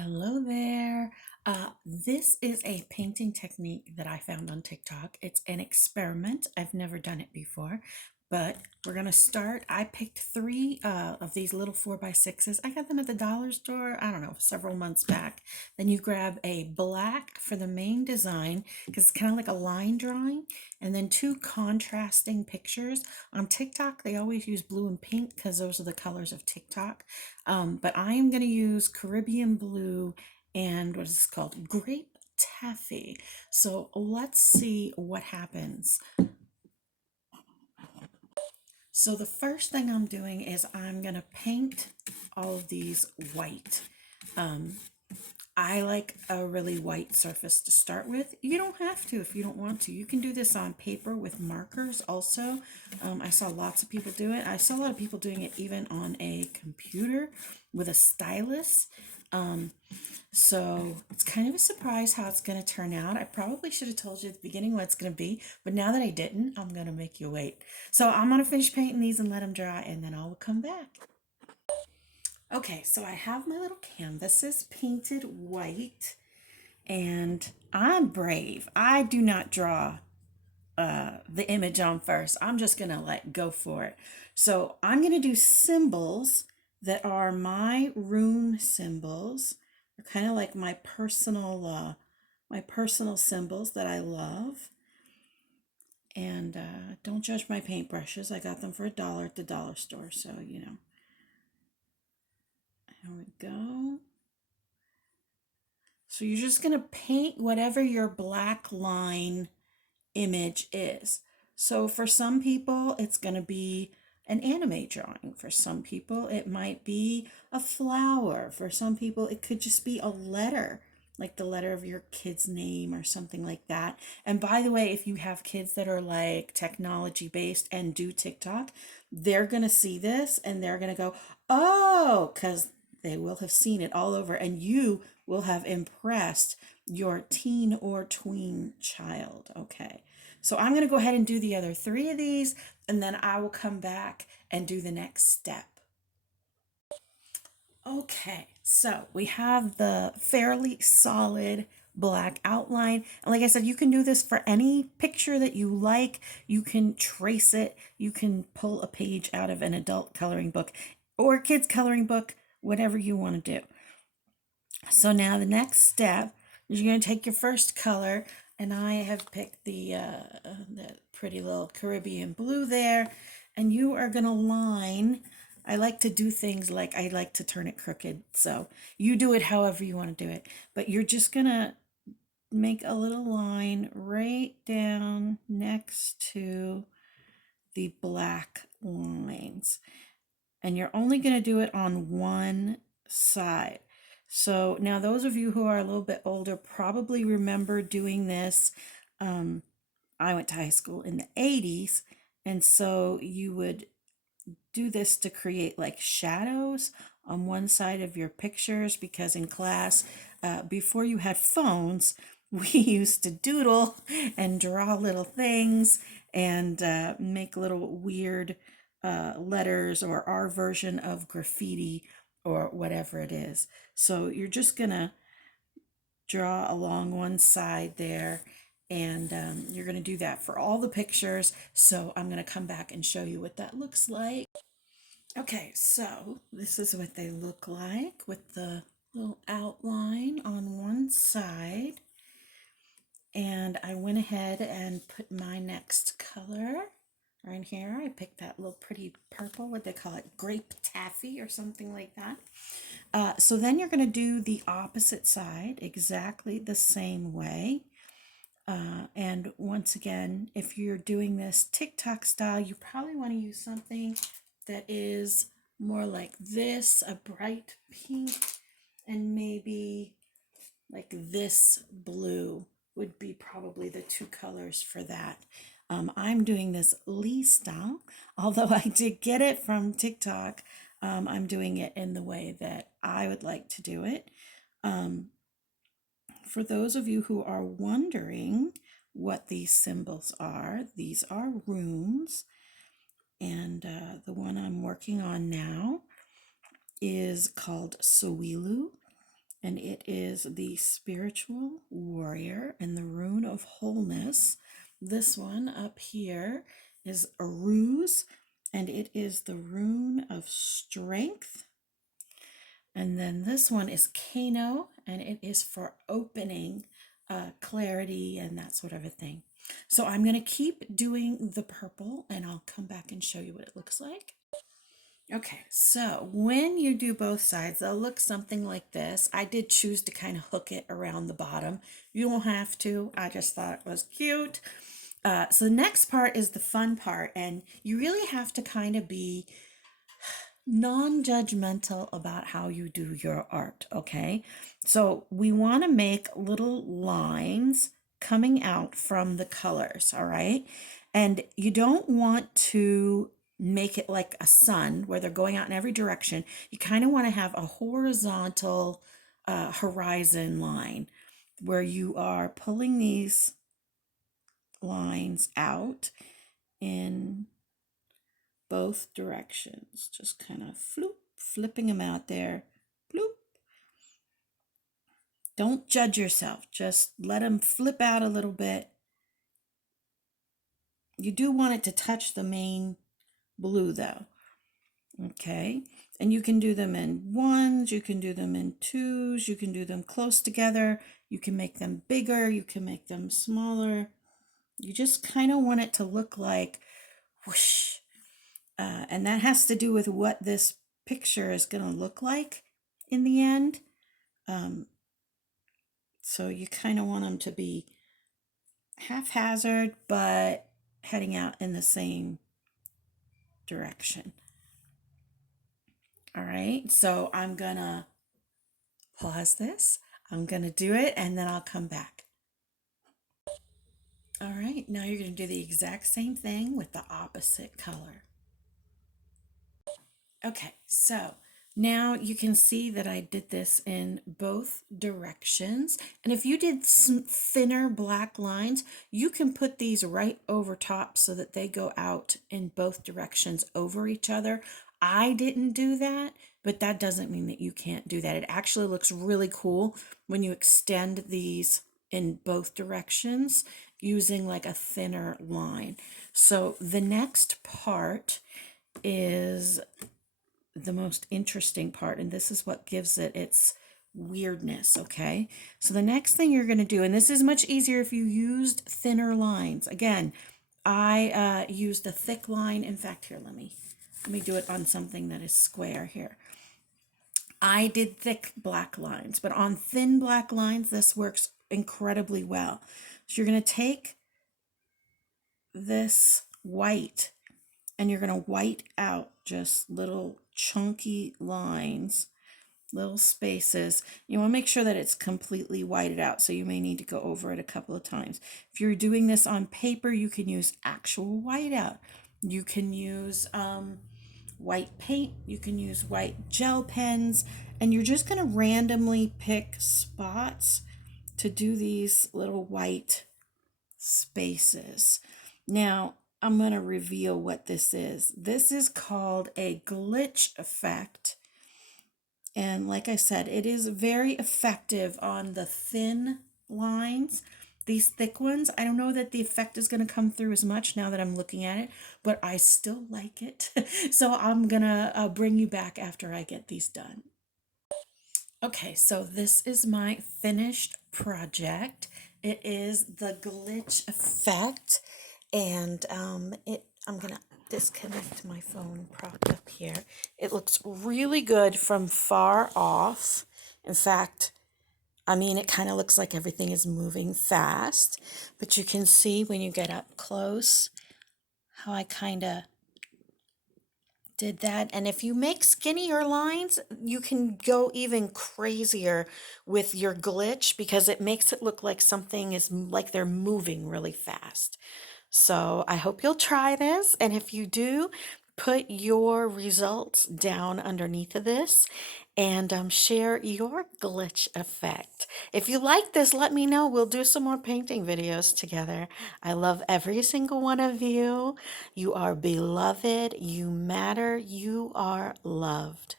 Hello there. This is a painting technique that I found on TikTok. It's an experiment. I've never done it before, but we're gonna start. I picked three of these little 4x6s. I got them at the dollar store, I don't know, several months back. Then you grab a black for the main design because it's kind of like a line drawing, and then two contrasting pictures. On TikTok, they always use blue and pink because those are the colors of TikTok. But I am going to use Caribbean blue and what is this called? Grape taffy. So let's see what happens. So the first thing I'm doing is I'm going to paint all of these white. Um, I like a really white surface to start with. You don't have to if you don't want to. You can do this on paper with markers also. I saw lots of people do it. I saw a lot of people doing it even on a computer with a stylus. So it's kind of a surprise how it's going to turn out. I probably should have told you at the beginning what it's going to be, but now that I didn't, I'm going to make you wait. So I'm going to finish painting these and let them dry, and then I'll come back. Okay, so I have my little canvases painted white, and I'm brave. I do not draw the image on first. I'm just gonna let go for it. So I'm gonna do symbols that are my rune symbols. They're kind of like my personal symbols that I love. And don't judge my paintbrushes. I got them for $1 at the dollar store, so you know. Here we go. So you're just going to paint whatever your black line image is. So for some people, it's going to be an anime drawing. For some people, it might be a flower. For some people, it could just be a letter, like the letter of your kid's name or something like that. And by the way, if you have kids that are like technology based and do TikTok, they're going to see this and they're going to go, oh, because they will have seen it all over, and you will have impressed your teen or tween child. Okay. So I'm going to go ahead and do the other three of these, and then I will come back and do the next step. Okay, so we have the fairly solid black outline. And like I said, you can do this for any picture that you like. You can trace it. You can pull a page out of an adult coloring book or kids coloring book, whatever you want to do. So now the next step is you're going to take your first color, and I have picked the pretty little Caribbean blue there, and you are going to line. I like to do things like I like to turn it crooked, so you do it however you want to do it. But you're just going to make a little line right down next to the black lines. And you're only going to do it on one side. So now those of you who are a little bit older probably remember doing this. I went to high school in the 80s, and so you would do this to create like shadows on one side of your pictures because in class, before you had phones, we used to doodle and draw little things and make little weird letters or our version of graffiti or whatever it is. So you're just gonna draw along one side there, and you're gonna do that for all the pictures. So I'm gonna come back and show you what that looks like. Okay, so this is what they look like with the little outline on one side. And I went ahead and put my next color right here. I picked that little pretty purple, what they call it, grape taffy or something like that. So then you're going to do the opposite side exactly the same way. And once again, if you're doing this TikTok style, you probably want to use something that is more like this, a bright pink, and maybe like this blue would be probably the two colors for that. I'm doing this Lee style, although I did get it from TikTok. I'm doing it in the way that I would like to do it. For those of you who are wondering what these symbols are, these are runes. And the one I'm working on now is called Sawilu. and it is the spiritual warrior and the rune of wholeness. This one up here is a ruse, and it is the rune of strength. And then this one is Kano, and it is for opening, clarity, and that sort of a thing. So I'm going to keep doing the purple, and I'll come back and show you what it looks like. Okay, so when you do both sides, they'll look something like this. I did choose to kind of hook it around the bottom. You don't have to. I just thought it was cute. So the next part is the fun part, and you really have to kind of be non-judgmental about how you do your art, okay? So we want to make little lines coming out from the colors, all right? And you don't want to make it like a sun where they're going out in every direction. You kind of want to have a horizontal horizon line where you are pulling these lines out in both directions, just kind of flipping them out there. Bloop. Don't judge yourself, just let them flip out a little bit. You do want it to touch the main blue though. Okay, and you can do them in ones, you can do them in twos, you can do them close together, you can make them bigger, you can make them smaller. You just kind of want it to look like whoosh. And that has to do with what this picture is going to look like in the end. So you kind of want them to be haphazard, but heading out in the same direction. All right, so I'm gonna pause this. I'm gonna do it and then I'll come back. All right, now you're gonna do the exact same thing with the opposite color. Okay, so now you can see that I did this in both directions. And if you did some thinner black lines, you can put these right over top so that they go out in both directions over each other. I didn't do that, but that doesn't mean that you can't do that. It actually looks really cool when you extend these in both directions using like a thinner line. So the next part is the most interesting part, and this is what gives it its weirdness, okay? So the next thing you're going to do, and this is much easier if you used thinner lines. Again, I used a thick line. In fact, here, let me do it on something that is square here. I did thick black lines, but on thin black lines, this works incredibly well. So you're going to take this white and you're going to white out just little chunky lines, little spaces. You want to make sure that it's completely whited out, so you may need to go over it a couple of times. If you're doing this on paper, you can use actual whiteout. You can use white paint, you can use white gel pens, and you're just going to randomly pick spots to do these little white spaces. Now, I'm going to reveal what this is. This is called a glitch effect. And like I said, it is very effective on the thin lines. These thick ones, I don't know that the effect is going to come through as much now that I'm looking at it, but I still like it. So I'm going to bring you back after I get these done. Okay, so this is my finished project. It is the glitch effect, and I'm gonna disconnect my phone propped up here. It looks really good from far off. In fact, I mean, it kind of looks like everything is moving fast, but you can see when you get up close how I kind of did that. And if you make skinnier lines, you can go even crazier with your glitch because it makes it look like something is like they're moving really fast. So I hope you'll try this. And if you do, put your results down underneath of this and share your glitch effect. If you like this, let me know. We'll do some more painting videos together. I love every single one of you. You are beloved. You matter. You are loved.